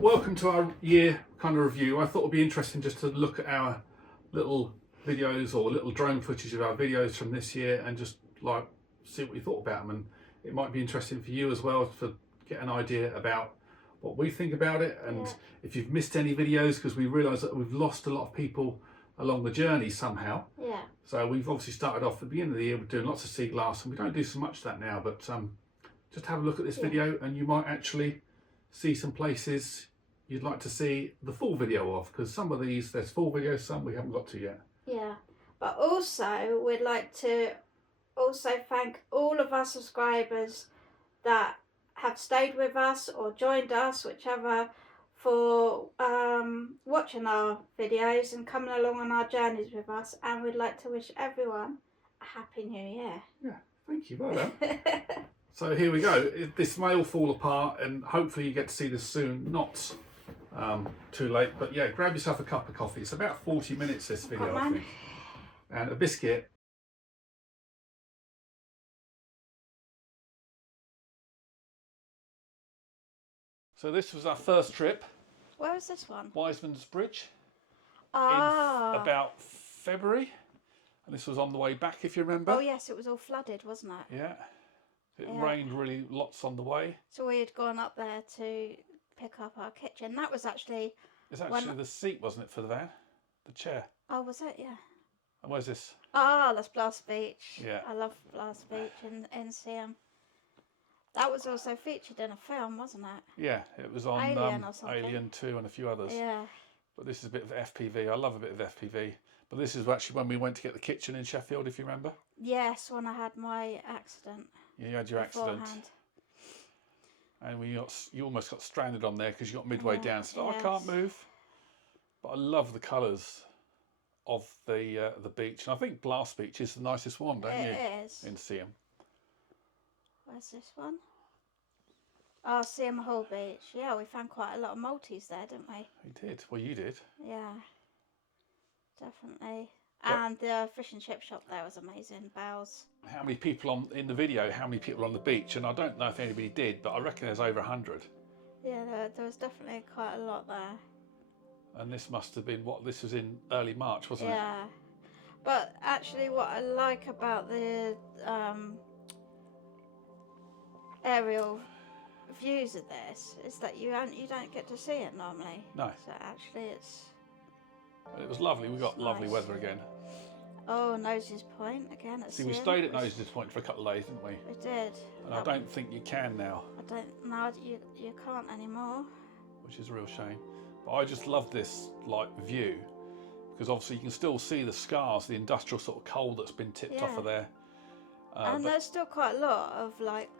welcome to our year kind of review. I thought it would be interesting just to look at our little videos or little drone footage of our videos from this year and just like see what we thought about them. And it might be interesting for you as well to get an idea about what we think about it. And if you've missed any videos, because we realise that we've lost a lot of people along the journey somehow. Yeah. So we've obviously started off at the beginning of the year with doing lots of sea glass, and we don't do so much of that now, but just have a look at this video and you might actually see some places you'd like to see the full video of, because some of these there's full videos, some we haven't got to yet. Yeah, but also we'd like to also thank all of our subscribers that have stayed with us or joined us, whichever, for watching our videos and coming along on our journeys with us, and we'd like to wish everyone a happy new year. Yeah, thank you, well done. So here we go. This may all fall apart and hopefully you get to see this soon, not too late, but yeah, grab yourself a cup of coffee. It's about 40 minutes this video, I think, and a biscuit. So this was our first trip. Where was this one? Wismans Bridge. Ah. In about February, and this was on the way back, if you remember. Oh yes, it was all flooded, wasn't it? Yeah. It rained really lots on the way. So we had gone up there to pick up our kitchen. That was actually... It's actually the seat, wasn't it, for the van? The chair. Oh, was it? Yeah. And where's this? Ah, that's Blast Beach. Yeah. I love Blast Beach in Seaham. That was also featured in a film, wasn't it? Yeah, it was on Alien or something. Alien 2 and a few others. Yeah. But this is a bit of FPV. I love a bit of FPV. But this is actually when we went to get the kitchen in Sheffield, if you remember. Yes, when I had my accident. Yeah, you had your accident. And you almost got stranded on there because you got midway down. So I can't move. But I love the colours of the beach. And I think Blast Beach is the nicest one, don't you? It is. In Seaham. Where's this one? Oh, Seaham Hall Beach. Yeah, we found quite a lot of multis there, didn't we? We did. Well, you did. Yeah. Definitely. And the fish and chip shop there was amazing. Bows. How many people in the video, how many people on the beach? And I don't know if anybody did, but I reckon there's over 100. Yeah, there was definitely quite a lot there. And this must have been, this was in early March, wasn't it? Yeah. But actually what I like about the aerial views of this is that you don't get to see it normally. No. So actually It was lovely. We got lovely weather again. Oh, Noses Point again. See, we stayed at Noses Point for a couple of days, didn't we? We did. And I don't think you can now. I don't know. You can't anymore. Which is a real shame. But I just love this view, because obviously you can still see the scars, the industrial sort of coal that's been tipped off of there. And there's still quite a lot of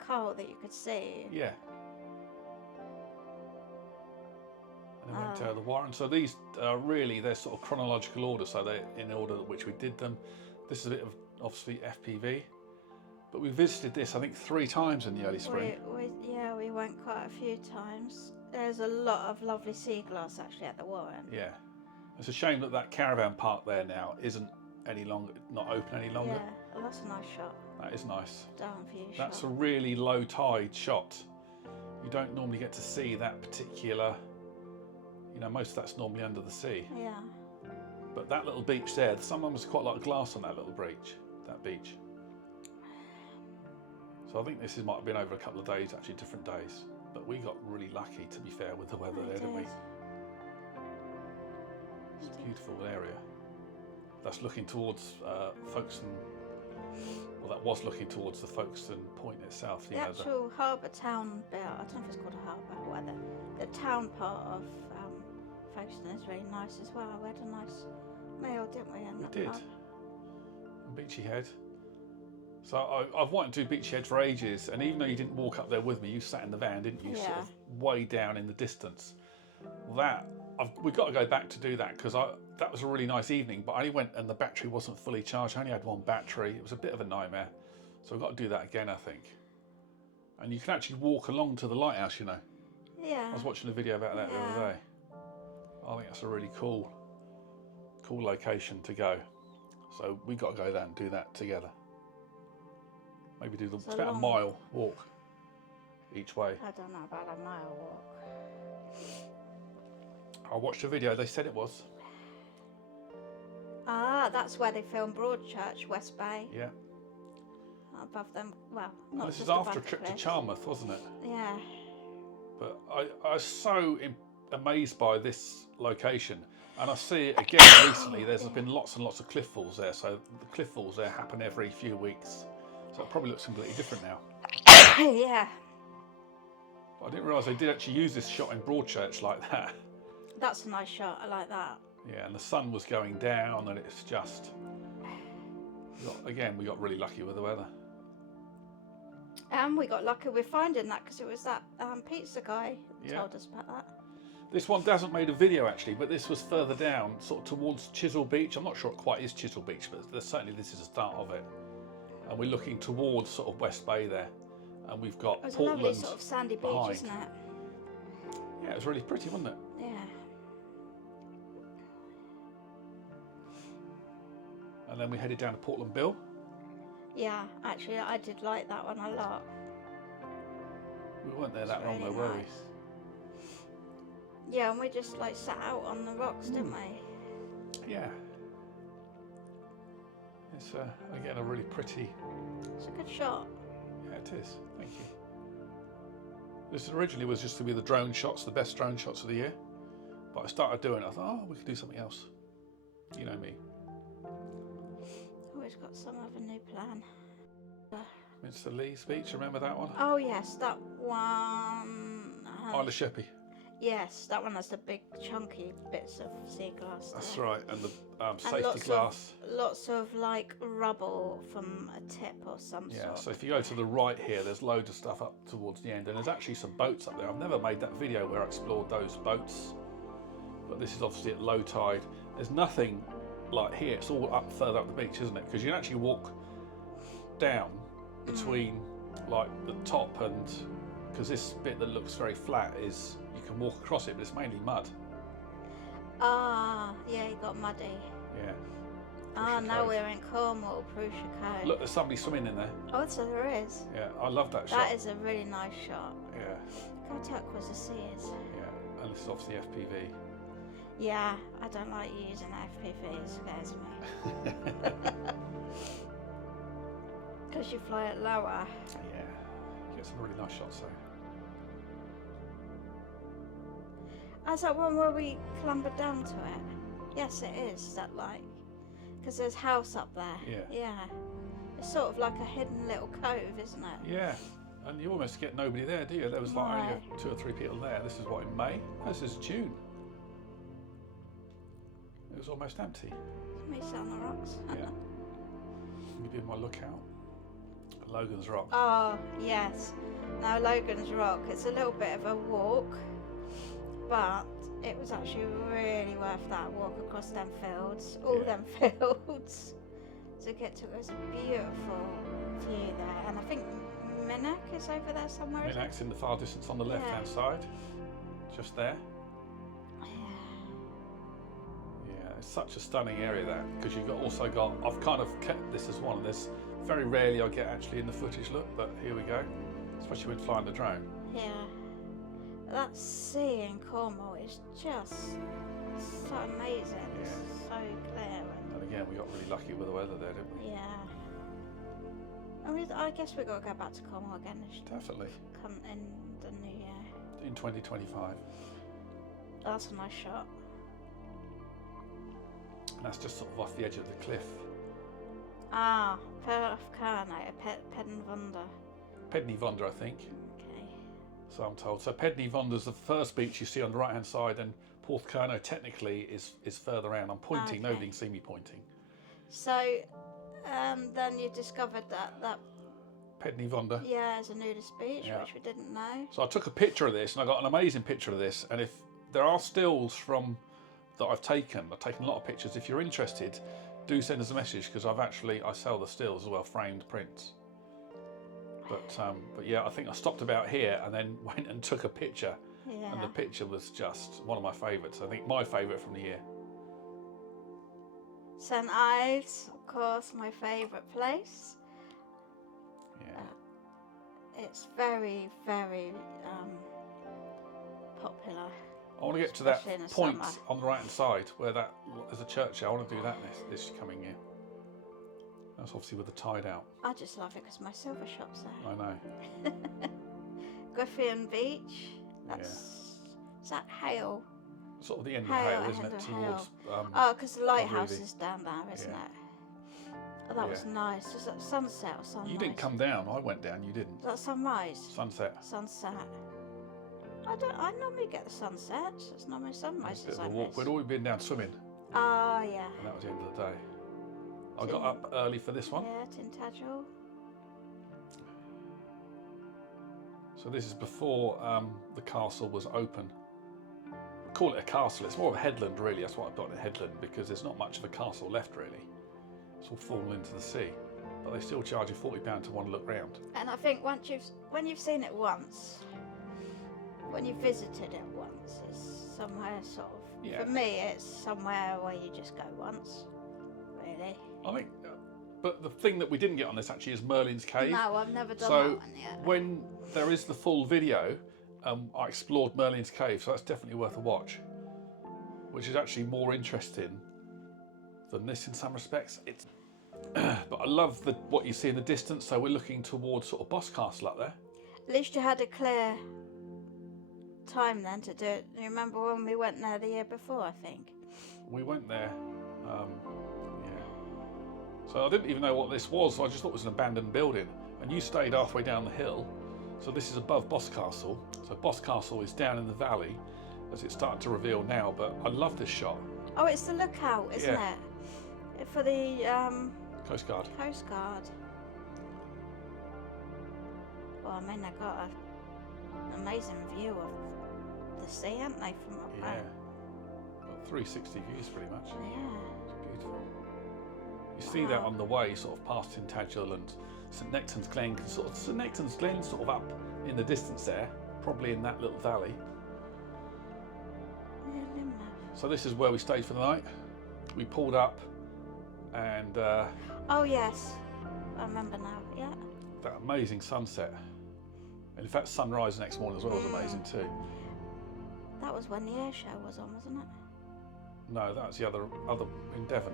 coal that you could see. Yeah. And then went to the Warren. So these are really, they're sort of chronological order, so they're in order at which we did them. This is a bit of obviously FPV, but we visited this I think 3 times in the early spring. We went quite a few times. There's a lot of lovely sea glass actually at the Warren. Yeah, it's a shame that caravan park there now isn't any longer, not open any longer. Yeah, well, that's a nice shot. That is nice. Down view shot. That's a really low tide shot. You don't normally get to see that particular. Most of that's normally under the sea. Yeah. But that little beach there, sometimes there's quite a lot of glass on that little beach. So I think this might have been over a couple of days, actually different days. But we got really lucky, to be fair, with the weather there, didn't we? It's a beautiful area. That's looking towards Folkestone. Well, that was looking towards the Folkestone Point itself. The actual harbour town bit, I don't know if it's called a harbour, or the town part of Folkestone is really nice as well. We had a nice meal, didn't we? We did. And Beachy Head. So I've wanted to do Beachy Head for ages, and even though you didn't walk up there with me, you sat in the van, didn't you? Yeah. Sort of way down in the distance. We've got to go back to do that, because that was a really nice evening, but I only went and the battery wasn't fully charged. I only had 1 battery. It was a bit of a nightmare. So we've got to do that again, I think. And you can actually walk along to the lighthouse, Yeah. I was watching a video about that the other day. I think that's a really cool location to go. So we've got to go there and do that together. Maybe do it's about a mile walk each way. I don't know about a mile walk. I watched a video, they said it was. Ah, that's where they filmed Broadchurch, West Bay. Yeah. Above them, well, not This just is after a above trip the to cliffs. Charmouth, wasn't it? Yeah. But I was so amazed by this location. And I see it again recently. There's been lots and lots of cliff falls there. So the cliff falls there happen every few weeks. So it probably looks completely different now. Yeah. But I didn't realise they did actually use this shot in Broadchurch like that. That's a nice shot. I like that. Yeah, and the sun was going down, and it's just... we got really lucky with the weather. And we got lucky with finding that because it was that pizza guy that told us about that. This one hasn't made a video actually, but this was further down, sort of towards Chesel Beach. I'm not sure it quite is Chesel Beach, but certainly this is the start of it. And we're looking towards sort of West Bay there. And we've got It's Portland a lovely sort of sandy beach, behind. isn't it? Yeah, it was really pretty, wasn't it? Yeah. And then we headed down to Portland Bill. Yeah, actually, I did like that one a lot. We weren't there that long Really though, were we? nice. Yeah, and we just like sat out on the rocks, didn't we? Yeah. It's again a really pretty. It's a good shot. Yeah, it is. Thank you. This originally was just to be the drone shots, the best drone shots of the year. But I started doing it. I thought, oh, we could do something else. You know me. Always got some other new plan. Minster Leas Beach, remember that one? Oh yes, that one. Isle of Sheppey. Yes, that one has the big chunky bits of sea glass. That's there. right, and the And safety glass. Lots of like rubble from a tip or some Yeah, sort. so if you go to the right here, there's loads of stuff up towards the end, and there's actually some boats up there. I've never made that video where I explored those boats, but this is obviously at low tide. There's nothing like here, it's all up further up the beach, isn't it? Because you can actually walk down between like the top and, because this bit that looks very flat is, you can walk across it, but it's mainly mud. Ah, yeah, it got muddy. Yeah. Ah, Prussia now Cove. we're in Cornwall, Prussia Cove. Look, there's somebody swimming in there. Oh, so there is. Yeah, I love that shot. That is a really nice shot. Yeah, Look how turquoise the sea is. yeah, and this is obviously FPV. Yeah, I don't like using FPV, it scares me. Because you fly it lower. Yeah, you get some really nice shots though. Is that one where we clambered down to it? Yes, it is, that like, because there's house up there. Yeah. Yeah. It's sort of like a hidden little cove, isn't it? Yeah, and you almost get nobody there, do you? There was like only 2 or 3 people there. This is what, in May? This is June. It was almost empty. Me sit on the rocks. Yeah. Give you my lookout. Logans Rock. Oh, yes. Now, Logan's Rock, it's a little bit of a walk, but it was actually really worth that walk across them fields, all them fields, to get to. It was a beautiful view there, and I think Minnock is over there somewhere. isn't it? Minnock's in the far distance on the left-hand side, just there. Yeah, it's such a stunning area that, because you've also got, I've kind of kept this as one of this. Very rarely I get actually in the footage look, but here we go, especially when flying the drone. Yeah. That sea in Cornwall is just so amazing. Yeah. It's so clear. And again, we got really lucky with the weather there, didn't we? Yeah. I mean, I guess we've got to go back to Cornwall again. Definitely. Come in the new year. In 2025. That's a nice shot. And that's just sort of off the edge of the cliff. Ah, Porthcurno, Pedn Vounder. Pedn Vounder, I think. Okay. So I'm told. So Pedn Vounder's the first beach you see on the right hand side, and Porthcurno technically is further around. I'm pointing, Okay. nobody can see me pointing. So, then you discovered that Pedn Vounder. yeah, is a nudist beach, Yeah. which we didn't know. So I took a picture of this, and I got an amazing picture of this. And if there are stills from that I've taken a lot of pictures. If you're interested, do send us a message, because I sell the stills as well, framed prints. But yeah, I think I stopped about here and then went and took a picture, Yeah. and the picture was just one of my favourites. I think my favourite from the year. St Ives, of course, my favourite place. Yeah. It's very, very popular. I want to get to that Especially in the point summer. on the right hand side where there's a church there. I want to do that this coming year. That's obviously with the tide out. I just love it because my silver shop's there. I know. Corfe and Beach. Is that Hale? Sort of the end of Hale, isn't it? Towards. Oh, because the lighthouse Really. is down there, isn't Yeah. it? Oh, that was nice. Was that sunset or sunrise? You didn't come down. I went down. You didn't. Was that sunrise? Sunset. Sunset. I normally get the sunset. It's normally sunrise. Bit of a walk. We'd already been down swimming. Oh, yeah. And that was the end of the day. I got up early for this one. Yeah, Tintagel. So this is before the castle was open. I call it a castle. It's more of a headland, really. That's what I've got in a headland, because there's not much of a castle left, really. It's all fallen into the sea. But they still charge you £40 to want to look round. And I think when you've seen it once, when you've visited it once, it's somewhere sort of. Yeah. For me, it's somewhere where you just go once, really. I think, but the thing that we didn't get on this actually is Merlin's Cave. No, I've never done So that one yet. when there is the full video, I explored Merlin's Cave, so that's definitely worth a watch. Which is actually more interesting than this in some respects. But I love what you see in the distance. So we're looking towards sort of Boscastle up there. At least you had a clear time then to do it. You remember when we went there the year before, I think? We went there, So I didn't even know what this was. So I just thought it was an abandoned building. And you stayed halfway down the hill. So this is above Boscastle. So Boscastle is down in the valley, as it's starting to reveal now. But I love this shot. Oh, it's the lookout, isn't it? For the Coastguard. Coastguard. Well, I mean, they've got an amazing view of the sea, haven't they, from up there? Got 360 views pretty much. Yeah. It's beautiful. You see that on the way, sort of past Tintagel and St Nectan's Glen, St Nectan's Glen sort of up in the distance there, probably in that little valley. Yeah, Lynmouth. So this is where we stayed for the night. We pulled up and Oh yes, I remember now. Yeah. that amazing sunset. And in fact, sunrise the next morning as well was amazing too. That was when the air show was on, wasn't it? No, that's the other in Devon.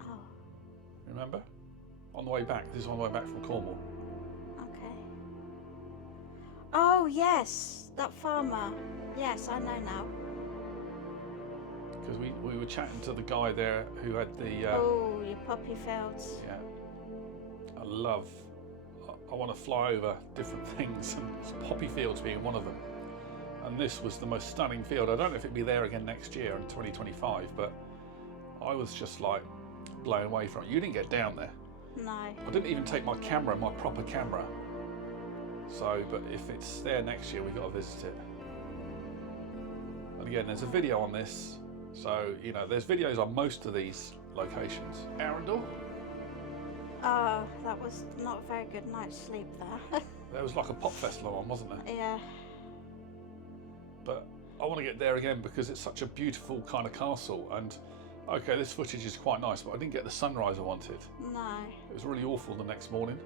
Oh, Remember? On the way back. This is on the way back from Cornwall. okay. Oh yes, that farmer. Yes, I know now. Because we were chatting to the guy there who had the. Oh, your poppy fields. Yeah. I want to fly over different things, and poppy fields being one of them. And this was the most stunning field. I don't know if it'd be there again next year in 2025, but I was just like blown away from it. You didn't get down there. No. I didn't even take my camera, my proper camera. So, but if it's there next year, we've got to visit it. And again, there's a video on this. So, there's videos on most of these locations. Arundel. Oh, that was not a very good night's sleep there. There was like a pop festival on, wasn't there? Yeah. But I want to get there again because it's such a beautiful kind of castle. And okay, this footage is quite nice, but I didn't get the sunrise I wanted. No. It was really awful the next morning.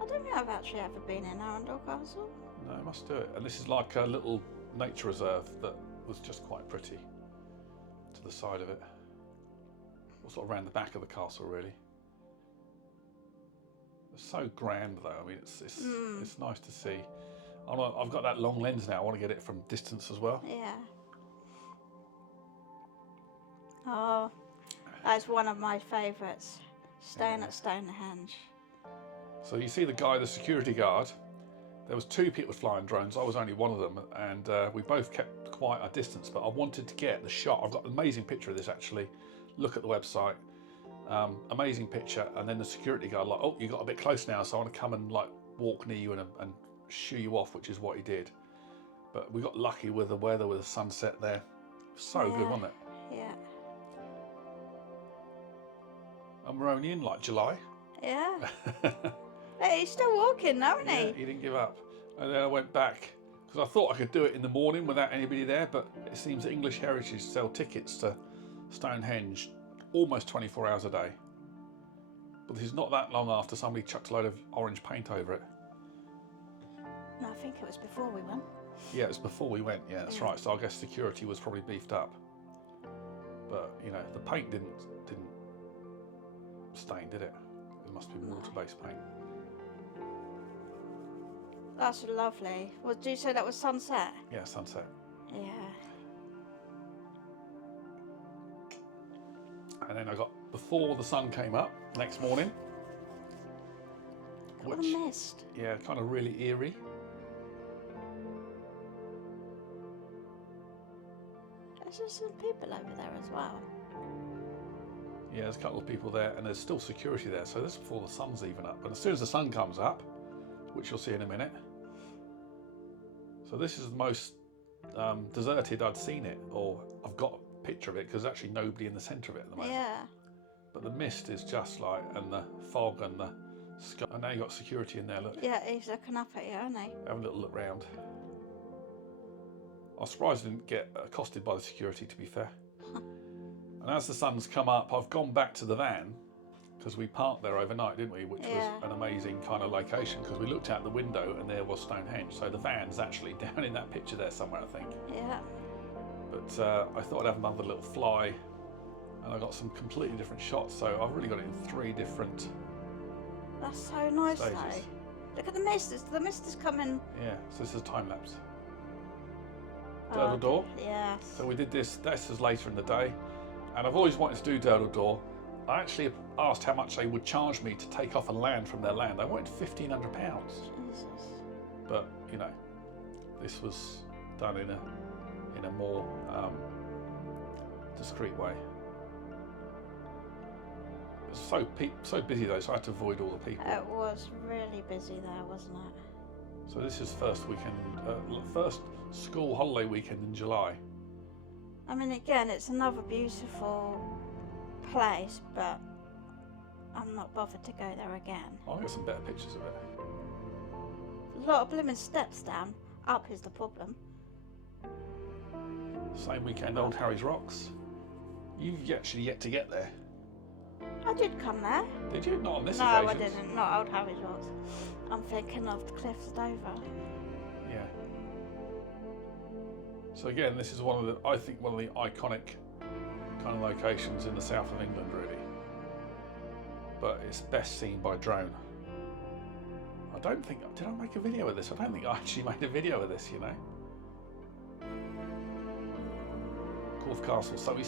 I don't think I've actually ever been in Arundel Castle. No, I must do it. And this is like a little nature reserve that was just quite pretty to the side of it. Or sort of around the back of the castle, really. It's so grand, though. I mean, it's nice to see. I've got that long lens now. I want to get it from distance as well. Yeah. Oh, that's one of my favourites. Staying at Stonehenge. So you see the guy, the security guard. There was two people flying drones. I was only one of them, and we both kept quite a distance. But I wanted to get the shot. I've got an amazing picture of this actually. Look at the website. Amazing picture. And then the security guard like, oh, you got a bit close now, so I want to come and like walk near you and shoo you off, which is what he did. But we got lucky with the weather, with the sunset there. So good, wasn't it? Yeah. And we're only in like July. Yeah. Hey, he's still walking, isn't he? Yeah, he didn't give up. And then I went back because I thought I could do it in the morning without anybody there, but it seems that English Heritage sell tickets to Stonehenge almost 24 hours a day. But this is not that long after somebody chucked a load of orange paint over it. No, I think it was before we went. Yeah, it was before we went. Yeah, that's right. So I guess security was probably beefed up. But you know, the paint didn't stain, did it? It must be water-based paint. That's lovely. Well, do you say that was sunset? Yeah, sunset. Yeah. And then I got before the sun came up next morning. Got the mist. Yeah, kind of really eerie. There's just some people over there as well. Yeah, there's a couple of people there, and there's still security there. So this is before the sun's even up. And as soon as the sun comes up, which you'll see in a minute. So this is the most deserted I'd seen it, or I've got a picture of it because there's actually nobody in the centre of it at the moment. Yeah. But the mist is just like, and the fog and the sky. And now you've got security in there, look. Yeah, he's looking up at you, isn't he? Have a little look round. I was surprised I didn't get accosted by the security, to be fair. And as the sun's come up, I've gone back to the van because we parked there overnight, didn't we? Which was an amazing kind of location because we looked out the window and there was Stonehenge. So the van's actually down in that picture there somewhere, I think. Yeah. But I thought I'd have another little fly, and I got some completely different shots. So I've really got it in 3 different. That's so nice, stages. though. Look at the mist. The mist is coming. Yeah. So this is a time lapse. Durdle door. Yes. So we did this. This was later in the day, and I've always wanted to do Durdle door. I actually asked how much they would charge me to take off a land from their land. They wanted £1,500, Jesus. but you know, this was done in a more discreet way. It was so busy though, so I had to avoid all the people. It was really busy there, wasn't it? So this is first school holiday weekend in July. I mean, again, it's another beautiful place, but I'm not bothered to go there again. I'll get some better pictures of it. A lot of blooming steps down. Up is the problem. Same weekend, Old Harry's Rocks. You've actually yet to get there. I did come there. Did you? Not on this No, occasion. I didn't. Not Old Harry's Rocks. I'm thinking of the Cliffs of Dover. Yeah. So again, this is I think one of the iconic kind of locations in the south of England, really. But it's best seen by drone. Did I make a video of this? I don't think I actually made a video of this, you know. Corfe Castle. So we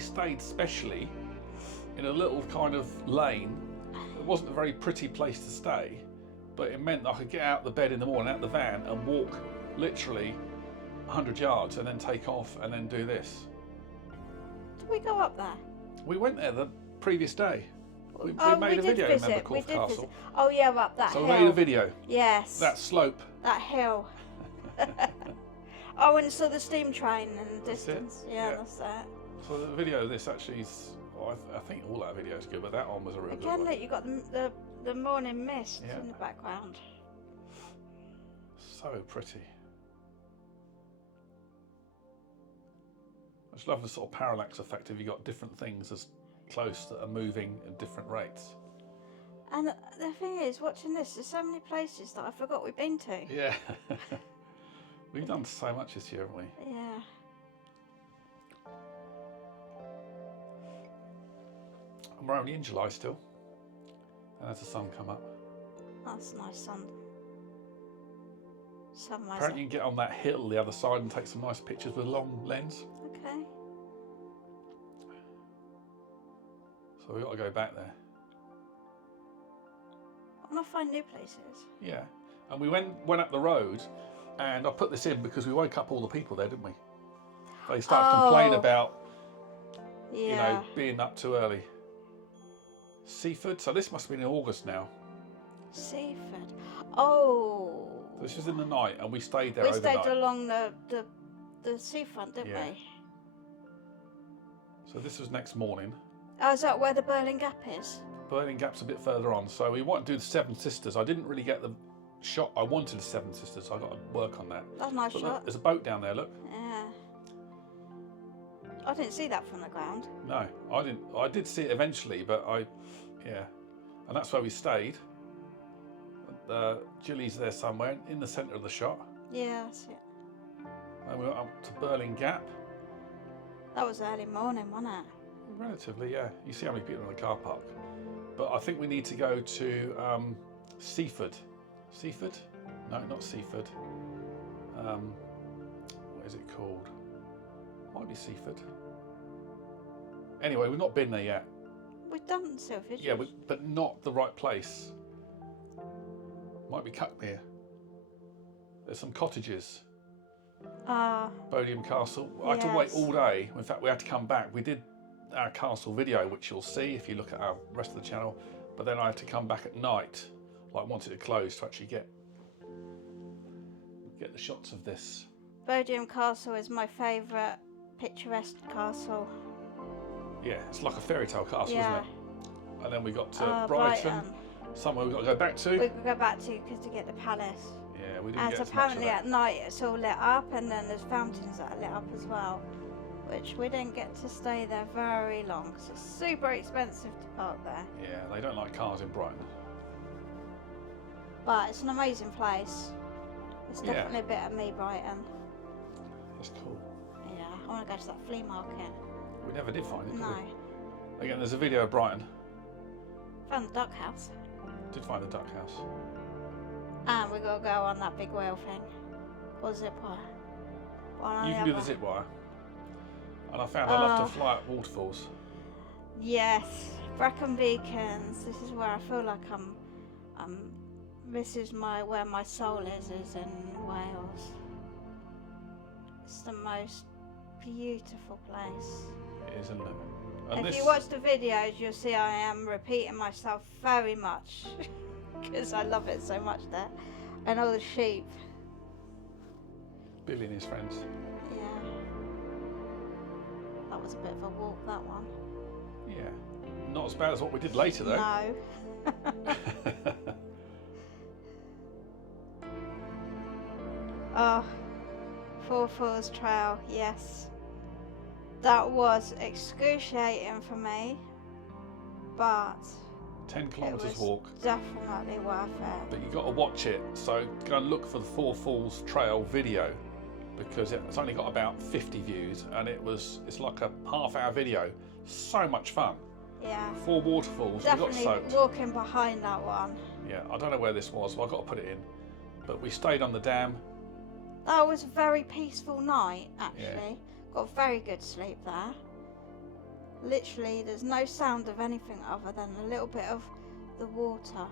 stayed specially in a little kind of lane. It wasn't a very pretty place to stay, but it meant I could get out the bed in the morning, out the van, and walk literally 100 yards and then take off and then do this. Did we go up there? We went there the previous day. We made a did video, visit. remember, We Corfe did Castle? visit. Oh yeah, up that So hill. we made a video. Yes. That slope. That hill. Oh, and saw the steam train in the distance. Yeah, that's that. So the video of this actually is, well, I think all that video is good, but that one was a real good Again, one. look, you got the morning mist in the background. So pretty. I just love the sort of parallax effect if you've got different things as close that are moving at different rates. And the thing is, watching this, there's so many places that I forgot we've been to. Yeah. We've done so much this year, haven't we? Yeah. And we're only in July still. And as the sun come up. That's nice sun. Sunrise. Apparently you can get on that hill the other side and take some nice pictures with a long lens. Okay. So we've got to go back there. I want to find new places. Yeah. And we went up the road, and I put this in because we woke up all the people there, didn't we? They started to complain about, you know, being up too early. Seaford. So this must have been in August now. Seaford. Oh. This was in the night, and we stayed there We overnight. stayed along the seafront, didn't we? So this was next morning. Oh, is that where the Birling Gap is? Birling Gap's a bit further on. So we wanted to do the Seven Sisters. I didn't really get the shot. I wanted the Seven Sisters, so I got to work on that. That's a nice But shot. look, there's a boat down there, look. Yeah. I didn't see that from the ground. No, I didn't. I did see it eventually, but and that's where we stayed. Gilly's there somewhere in the centre of the shot. Yeah, that's it. And we went up to Birling Gap. That was early morning, wasn't it? Relatively, yeah. You see how many people are in the car park. But I think we need to go to Seaford. Seaford? No, not Seaford. What is it called? Might be Seaford. Anyway, we've not been there yet. We've done Silvage. Yeah, but not the right place. Might be Cuckmere. There's some cottages. Bodiam Castle. I had to wait all day. In fact, we had to come back. We did our castle video, which you'll see if you look at our rest of the channel. But then I had to come back at night, like once it closed, to actually get the shots of this. Bodiam Castle is my favourite picturesque castle. Yeah, it's like a fairy tale castle, isn't it? And then we got to Brighton. Brighton. Somewhere we've got to go back to. We could go back to because to get the palace. Yeah, we didn't get as apparently much of that. at night it's all lit up, and then there's fountains that are lit up as well, which we didn't get to stay there very long because it's super expensive to park there. Yeah, they don't like cars in Brighton. But it's an amazing place. It's definitely a bit of me, Brighton. That's cool. Yeah, I want to go to that flea market. We never did find it, did No. we? Again, there's a video of Brighton. Found the duck house. Did find the duck house. And we got to go on that big whale thing. Or zip wire. One or You can the do the other. zip wire. And I found I love to fly at waterfalls. Yes, Brecon Beacons. This is where I feel like I'm. This is where my soul is in Wales. It's the most beautiful place. It is, isn't it? And If you watch the videos, you'll see I am repeating myself very much because I love it so much there, and all the sheep. Billy and his friends. Yeah, that was a bit of a walk. That one. Yeah. Not as bad as what we did later, though. No. Oh, Four Falls Trail, yes. That was excruciating for me, but 10 it kilometres was walk. definitely worth it. But you got to watch it. So go and look for the Four Falls Trail video because it's only got about 50 views and it's like a half-hour video. So much fun. Yeah, 4 waterfalls. We got definitely soaked. walking behind that one. Yeah, I don't know where this was, so I've got to put it in. But we stayed on the dam. That was a very peaceful night, actually. Yeah. Got very good sleep there. Literally, there's no sound of anything other than a little bit of the water.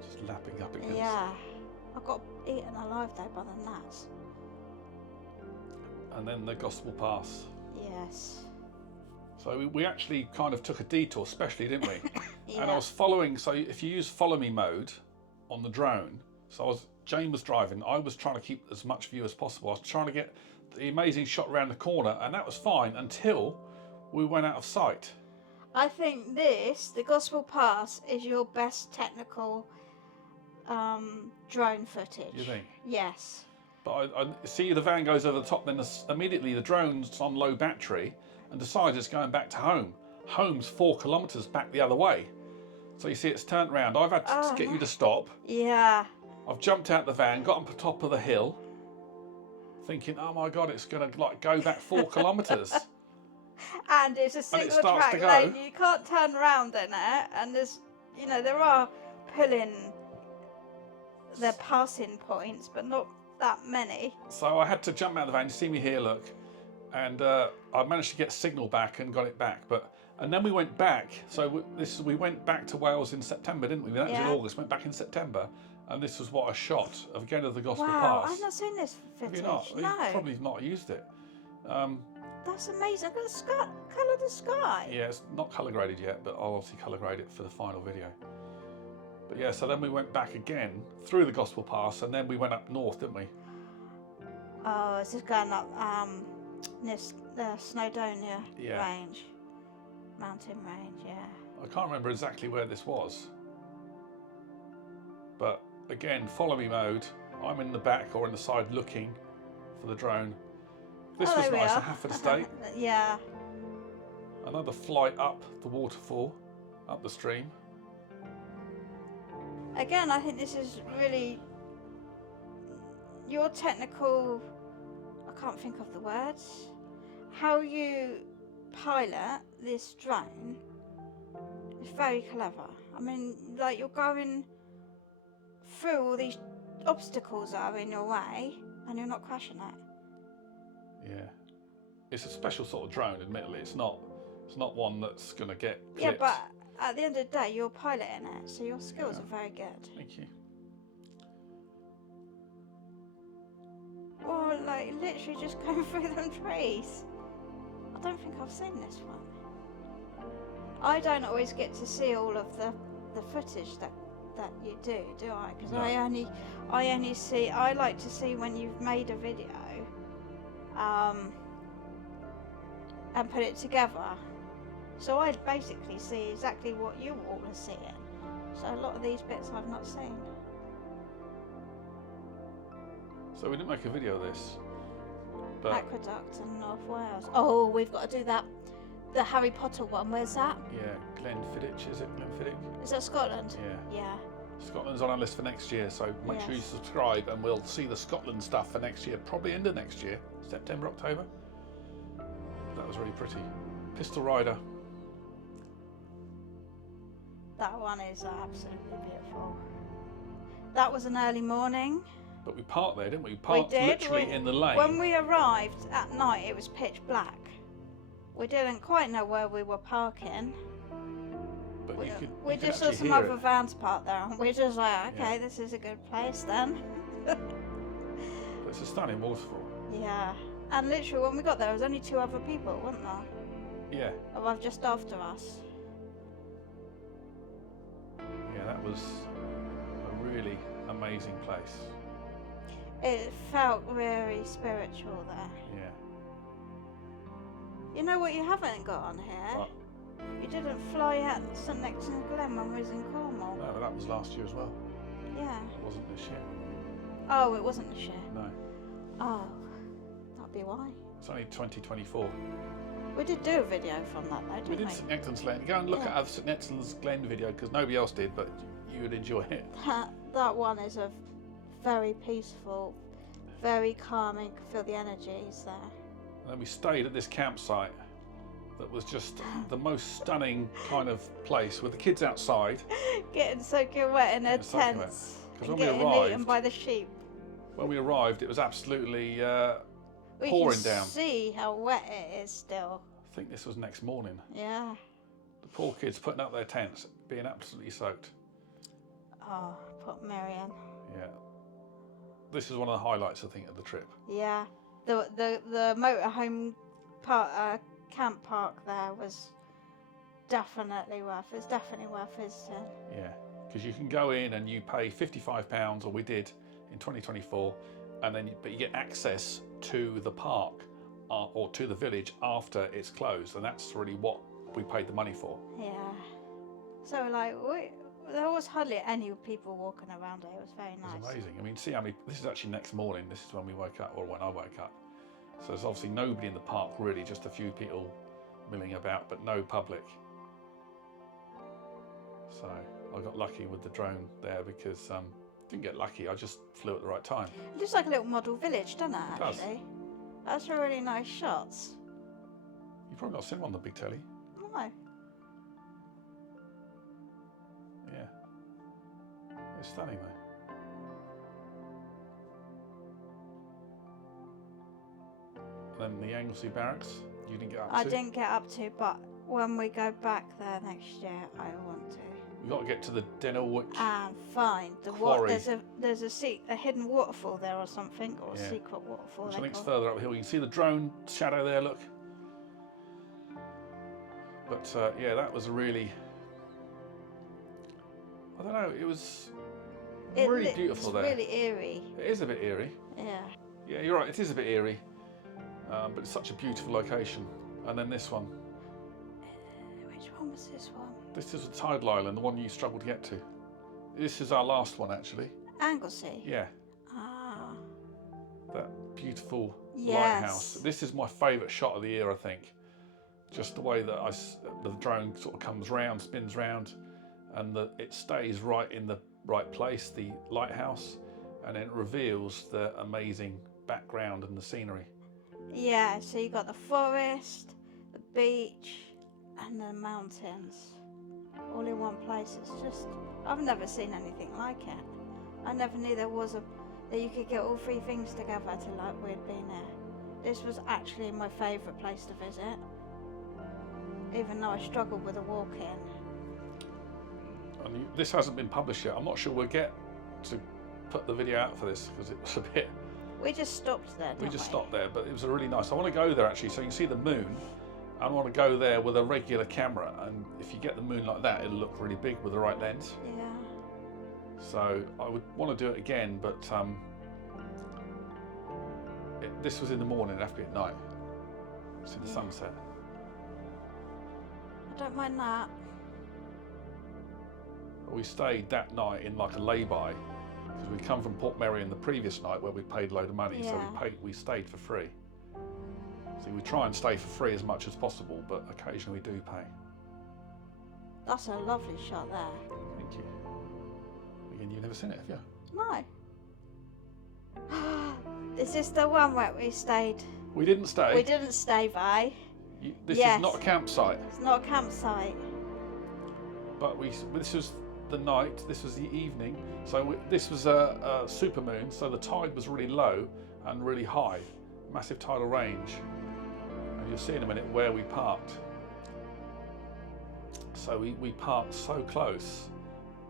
Just lapping up against. Yeah. I got eaten alive though by the gnats. And then the Gospel Pass. Yes. So we actually kind of took a detour, especially, didn't we? Yeah. And I was following, so if you use follow me mode on the drone, so Jane was driving, I was trying to keep as much view as possible. I was trying to get the amazing shot around the corner, and that was fine until we went out of sight. I think the Gospel Pass, is your best technical drone footage. Do you think? Yes. But I see the van goes over the top, then immediately the drone's on low battery and decides it's going back to home. Home's 4 kilometres back the other way. So you see it's turned round. I've had to get you to stop. Yeah. I've jumped out the van, got on the top of the hill, thinking, oh my God, it's going to like go back 4 kilometres. And it's a single track lane. You can't turn around in it. And there's, there are they're passing points, but not that many. So I had to jump out of the van. You see me here, look. And I managed to get signal back and got it back. And then we went back. So we went back to Wales in September, didn't we? That was in August. Went back in September. And this was what a shot of again of the Gospel Pass. I've not seen this footage. Have you not? No. You've probably not used it. That's amazing. Look at the sky, colour of the sky. Yeah, it's not colour graded yet, but I'll obviously colour grade it for the final video. But yeah, so then we went back again through the Gospel Pass, and then we went up north, didn't we? Oh, it's just going up near the Snowdonia range, mountain range. Yeah. I can't remember exactly where this was, but again, follow me mode. I'm in the back or in the side looking for the drone. This was nice, a Hafford Estate. Yeah. Another flight up the waterfall, up the stream. Again, I think this is really your technical, I can't think of the words, how you pilot this drone is very clever. I mean, like, you're going through all these obstacles that are in your way and you're not crashing it. Yeah. It's a special sort of drone, admittedly. It's not one that's going to get clipped. Yeah, but at the end of the day, you're piloting it, so your skills are very good. Thank you. Or, like, literally just going through them trees. I don't think I've seen this one. I don't always get to see all of the footage that you do I? Because No. I like to see when you've made a video and put it together. So I basically see exactly what you all are seeing. So a lot of these bits I've not seen. So we didn't make a video of this. But Aqueduct in North Wales. Oh, we've got to do that. The Harry Potter one, where's that? yeah, Glenfiddich, is it? Glenfiddich? Is that Scotland? Yeah. Yeah. Scotland's on our list for next year, so make sure you Yes. subscribe and we'll see the Scotland stuff for next year, probably end of next year, September, October. That was really pretty. Pistol Rider. That one is absolutely beautiful. That was an early morning. But we parked there, didn't we? We parked did. literally in the lane. When we arrived at night, it was pitch black. We didn't quite know where we were parking. But We, you could, we you could just saw actually some hear other it. vans parked there, and we're just like, okay, Yeah. this is a good place then. But it's a stunning waterfall. Yeah. And literally, when we got there, there was only 2 other people, weren't there? Yeah, Arrived just after us. yeah, that was a really amazing place. It felt very spiritual there. Yeah. You know what you haven't got on here? But, You didn't fly out St Nexton's Glen when we was in Cornwall. no, that was last year as well. Yeah. It wasn't this year. Oh, it wasn't this year. No, Oh, that'd be why. it's only 2024. We did do a video from that though, didn't We we? did St Nexton's Glen. Go and look Yeah. at our St Nexton's Glen video because nobody else did, but you would enjoy it. That one is a very peaceful, very calming. Feel the energies there. And then we stayed at this campsite that was just the most stunning kind of place with the kids outside. Getting soaking wet in their Getting soaking wet. tents 'Cause and when we getting eaten arrived- by the sheep. When we arrived, it was absolutely We pouring can down. see how wet it is still. I think this was next morning. Yeah. The poor kids putting up their tents, being absolutely soaked. Oh, put Marion. Yeah. This is one of the highlights, I think, of the trip. Yeah. The motorhome park, camp park there was definitely worth. It's definitely worth visiting. Yeah. Because you can go in and you pay £55, or we did in 2024, and then but you get access to the park or to the village after it's closed, and that's really what we paid the money for. Yeah. So like there was hardly any people walking around it. It was very It nice. was amazing. I mean, see how many. This is actually next morning. This is when we woke up, or when I woke up. So there's obviously nobody in the park really, just a few people milling about, but no public. So I got lucky with the drone there because didn't get lucky. I just flew at the right time. It looks like a little model village, doesn't it? It does. Actually, that's a really nice shots. You've probably not seen one on the big telly. No. Yeah. It's stunning though. And then the Anglesey Barracks, you didn't get up to. I didn't get up to, but when we go back there next year, I want to. We've got to get to the Denelwick. And find the Quarry. there's a hidden waterfall there or something, or Yeah. a secret waterfall. Which I they think's call further up the hill. You can see the drone shadow there, look. But yeah, that was a really, I don't know, it was it. really beautiful there. It's really eerie. It is a bit eerie. Yeah. Yeah, you're right, it is a bit eerie. But it's such a beautiful location. And then this one. Which one was this one? This is the Tidal Island, the one you struggled to get to. This is our last one, actually. Anglesey. Yeah, Ah. that beautiful Yes. lighthouse. This is my favourite shot of the year, I think. Just the way that the drone sort of comes round, spins round, and it stays right in the right place, the lighthouse, and then it reveals the amazing background and the scenery. Yeah, so you got the forest, the beach, and the mountains, all in one place. It's just, I've never seen anything like it. I never knew that you could get all three things together till like we'd been there. This was actually my favourite place to visit, even though I struggled with a walk-in. And this hasn't been published yet. I'm not sure we'll get to put the video out for this because it was a bit. We just stopped there. We just stopped there, but it was a really nice. I want to go there actually, so you can see the moon. I want to go there with a regular camera, and if you get the moon like that, it'll look really big with the right lens. Yeah. So I would want to do it again, but this was in the morning. It'd have to be at night. It's in the sunset. I don't mind that. We stayed that night in like a lay-by because we'd come from Portmeirion the previous night where we paid a load of money, so we stayed for free. So we try and stay for free as much as possible, but occasionally we do pay. That's a lovely shot there. Thank you. Again, you've never seen it, have you? No. Is this the one where we stayed? We didn't stay. We didn't stay by. This is not a campsite. It's not a campsite. But this was the night, this was the evening. So this was a supermoon, so the tide was really low and really high. Massive tidal range. And you'll see in a minute where we parked. So we parked so close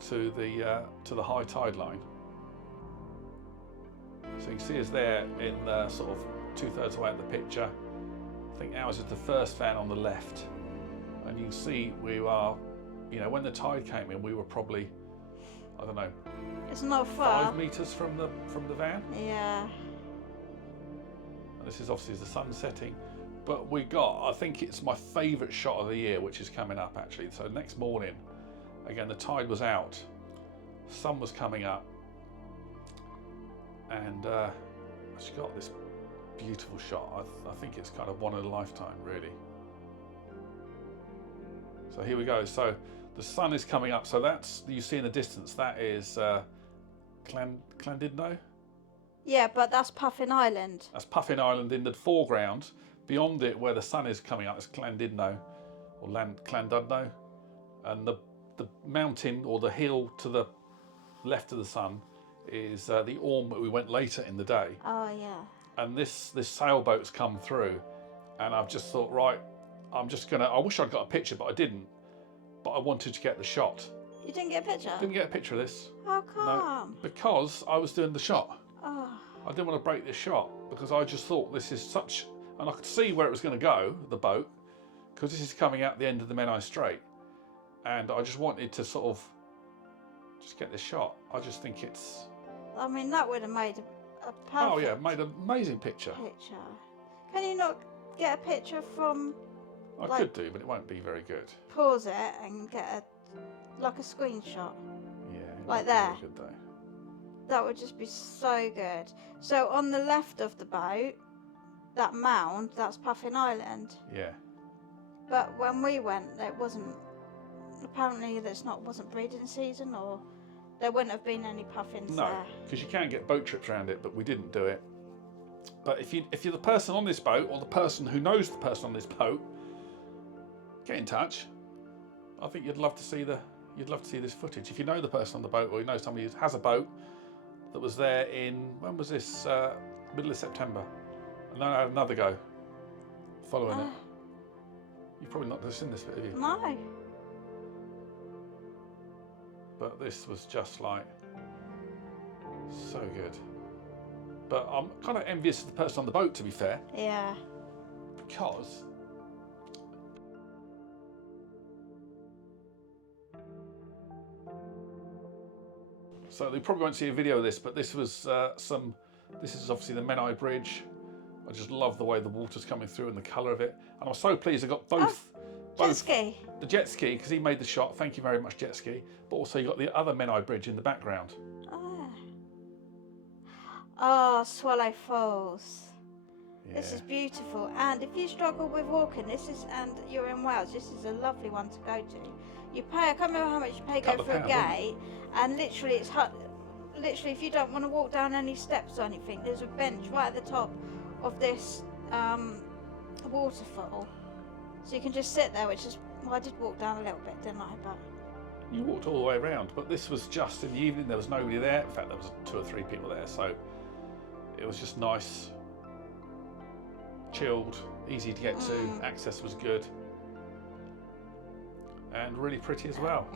to the high tide line. So you can see us there in sort of 2/3 away at the picture. I think ours is the first van on the left. And you can see we are, you know, when the tide came in, we were probably, I don't know, it's not far. 5 metres from the van. Yeah. And this is obviously the sun setting. But we got, I think it's my favourite shot of the year, which is coming up actually. So next morning, again, the tide was out, sun was coming up, and she got this beautiful shot. I think it's kind of one in a lifetime, really. So here we go. So the sun is coming up. So that's, you see in the distance, that is Llandudno. Yeah, but that's Puffin Island. That's Puffin Island in the foreground. Beyond it, where the sun is coming up, is Llandudno, or Llandudno, and the mountain or the hill to the left of the sun is the Orme that we went later in the day. Oh yeah. And this sailboat's come through, and I've just thought, right, I'm just gonna. I wish I'd got a picture, but I didn't. But I wanted to get the shot. You didn't get a picture? Didn't get a picture of this. How come? No, because I was doing the shot. Oh. I didn't want to break this shot because I just thought this is such, and I could see where it was going to go, the boat, because this is coming out the end of the Menai Strait, and I just wanted to sort of just get this shot. I just think it's. I mean, that would have made a perfect. Oh yeah, made an amazing picture. Can you not get a picture from? I could do, but it won't be very good. Pause it and get a screenshot. Yeah. Like there. Good though. That would just be so good. So on the left of the boat, that mound, that's Puffin Island. Yeah. But when we went, it wasn't. Apparently, wasn't breeding season, or there wouldn't have been any puffins there. No, because you can get boat trips around it, but we didn't do it. But if you're the person on this boat, or the person who knows the person on this boat, get in touch. I think you'd love to see this footage. If you know the person on the boat, or you know somebody who has a boat that was there in, when was this? Middle of September. And then I had another go following it. You've probably not seen this bit, have you? No. But this was just like so good. But I'm kind of envious of the person on the boat, to be fair. Yeah. Because so they probably won't see a video of this, but this was this is obviously the Menai Bridge. I just love the way the water's coming through and the colour of it. And I'm so pleased I got both. Jet ski. The jet ski, because he made the shot. Thank you very much, jet ski. But also you got the other Menai Bridge in the background. Oh, Swallow Falls. Yeah. This is beautiful. And if you struggle with walking, and you're in Wales, this is a lovely one to go to. You pay, I can't remember how much you pay, go through a gate, and literally it's literally, if you don't want to walk down any steps or anything, there's a bench right at the top of this waterfall. So you can just sit there, which is, well, I did walk down a little bit, didn't I? But you walked all the way around, but this was just in the evening. There was nobody there. In fact, there was 2 or 3 people there, so it was just nice, chilled, easy to get to. Access was good, and really pretty as well.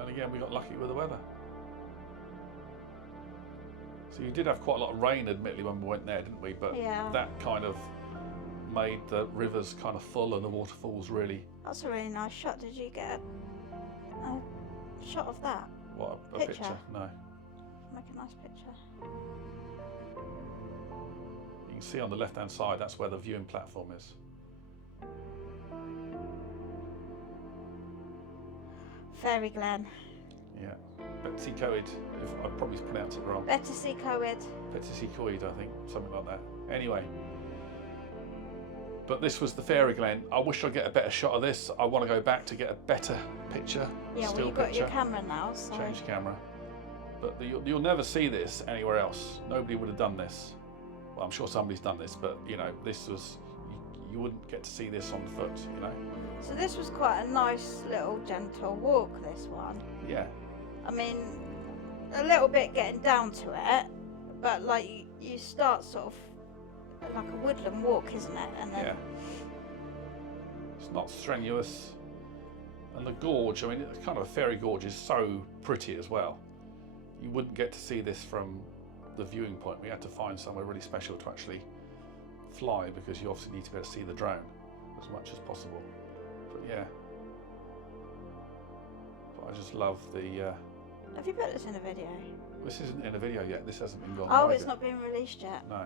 And again, we got lucky with the weather. So you did have quite a lot of rain, admittedly, when we went there, didn't we? But yeah, that kind of made the rivers kind of full and the waterfalls really. that's a really nice shot. Did you get a shot of that? What, a picture? No. Make a nice picture. You can see on the left-hand side, that's where the viewing platform is. Fairy Glen. Yeah. Betsy Coed, if I probably pronounced it wrong. Betsy Coed. Betsy Coed, I think, something like that. Anyway. But this was the Fairy Glen. I wish I'd get a better shot of this. I want to go back to get a better picture. Yeah, well, you've got your camera now, so... Change camera. But you'll never see this anywhere else. Nobody would have done this. Well, I'm sure somebody's done this, but, you know, this was... You wouldn't get to see this on foot, you know? So this was quite a nice little gentle walk, this one. Yeah. I mean, a little bit getting down to it, but like you start sort of like a woodland walk, isn't it? And then... Yeah. It's not strenuous. And the gorge, I mean, it's kind of a fairy gorge, is so pretty as well. You wouldn't get to see this from the viewing point. We had to find somewhere really special to actually fly, because you obviously need to be able to see the drone as much as possible. But yeah. But I just love the... Have you put this in a video? This isn't in a video yet. This hasn't been gone. Oh, it's not been released yet. No.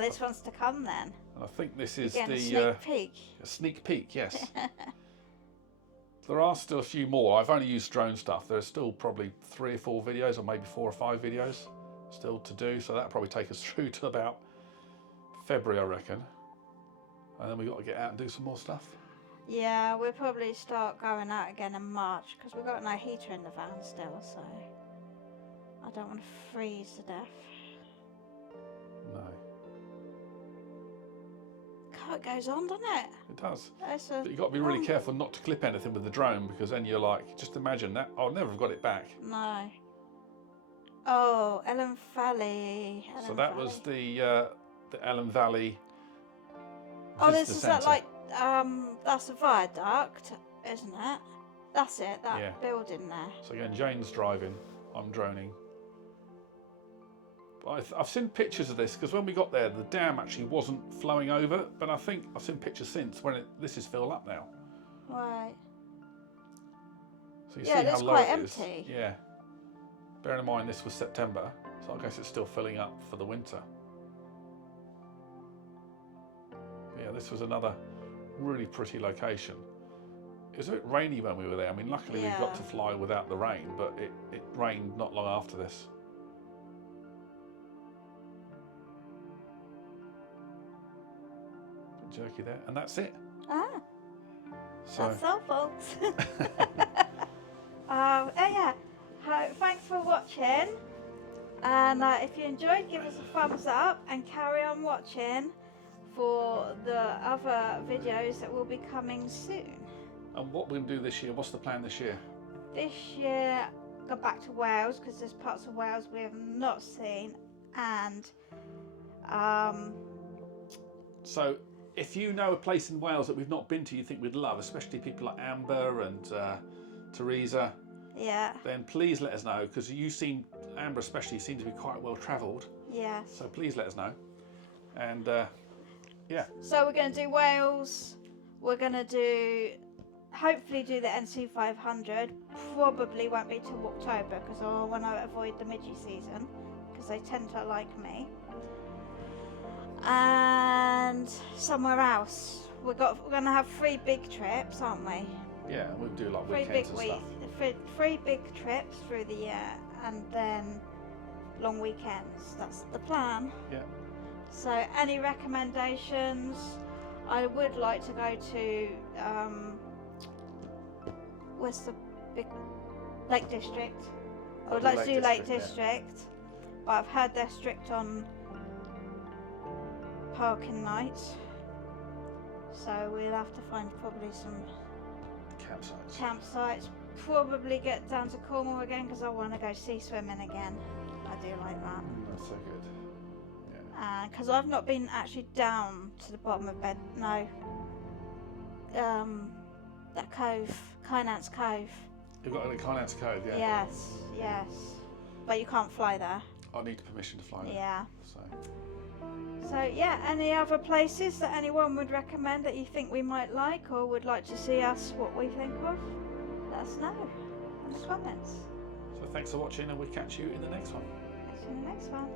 This one's to come then. And I think this is Again, the sneak peek. A sneak peek, yes. There are still a few more. I've only used drone stuff. There's still probably 3 or 4 videos, or maybe 4 or 5 videos still to do. So that'll probably take us through to about February, I reckon. And then we've got to get out and do some more stuff. Yeah, we'll probably start going out again in March, because we've got no heater in the van still, so I don't want to freeze to death. No. God, it goes on, doesn't it? It does. But you've got to be really careful not to clip anything with the drone, because then you're like, just imagine that. I'll never have got it back. No. Oh, Ellen Valley. So that was the Ellen Valley. Oh, this is that like that's a viaduct, isn't it? That's it. That building there. So again, Jane's driving. I'm droning. But I've seen pictures of this, because when we got there, the dam actually wasn't flowing over. But I think I've seen pictures since when this is filled up now. Right. So you see how low it is. Yeah, it's quite empty. Yeah. Bearing in mind this was September, so I guess it's still filling up for the winter. Yeah, this was another really pretty location. It was a bit rainy when we were there. I mean, luckily we got to fly without the rain, but it rained not long after this. Bit jerky there, and that's it. Ah, so. That's all, folks. Yeah. Thanks for watching, and if you enjoyed, give us a thumbs up and carry on watching for the other videos that will be coming soon. And what we'll do this year, what's the plan this year? This year, go back to Wales, because there's parts of Wales we have not seen, and so if you know a place in Wales that we've not been to you think we'd love, especially people like Amber and Teresa, then please let us know, because Amber especially seem to be quite well travelled. Yes. So please let us know. And so we're going to do Wales, we're going to hopefully do the NC 500, probably won't be till October, because I want to avoid the midgy season, because they tend to like me. And somewhere else. We're going to have 3 big trips, aren't we? Yeah, we'll do like weekends and stuff. 3 big trips through the year, and then long weekends. That's the plan. Yeah. So any recommendations? I would like to go to what's the big Lake District? I would do like to do Lake yeah. District, but I've heard they're strict on parking nights, so we'll have to find probably some campsites. Probably get down to Cornwall again because I want to go sea swimming again. I do like that. That's so good. Yeah. Because I've not been actually down to the bottom of Pedn. No. That cove, Kynance Cove. You've got a Kynance Cove, yeah? Yes. But you can't fly there. I need permission to fly there. Yeah. So yeah, any other places that anyone would recommend that you think we might like or would like to see us what we think of? Let us know in the comments. So thanks for watching, and we'll catch you in the next one. See you in the next one.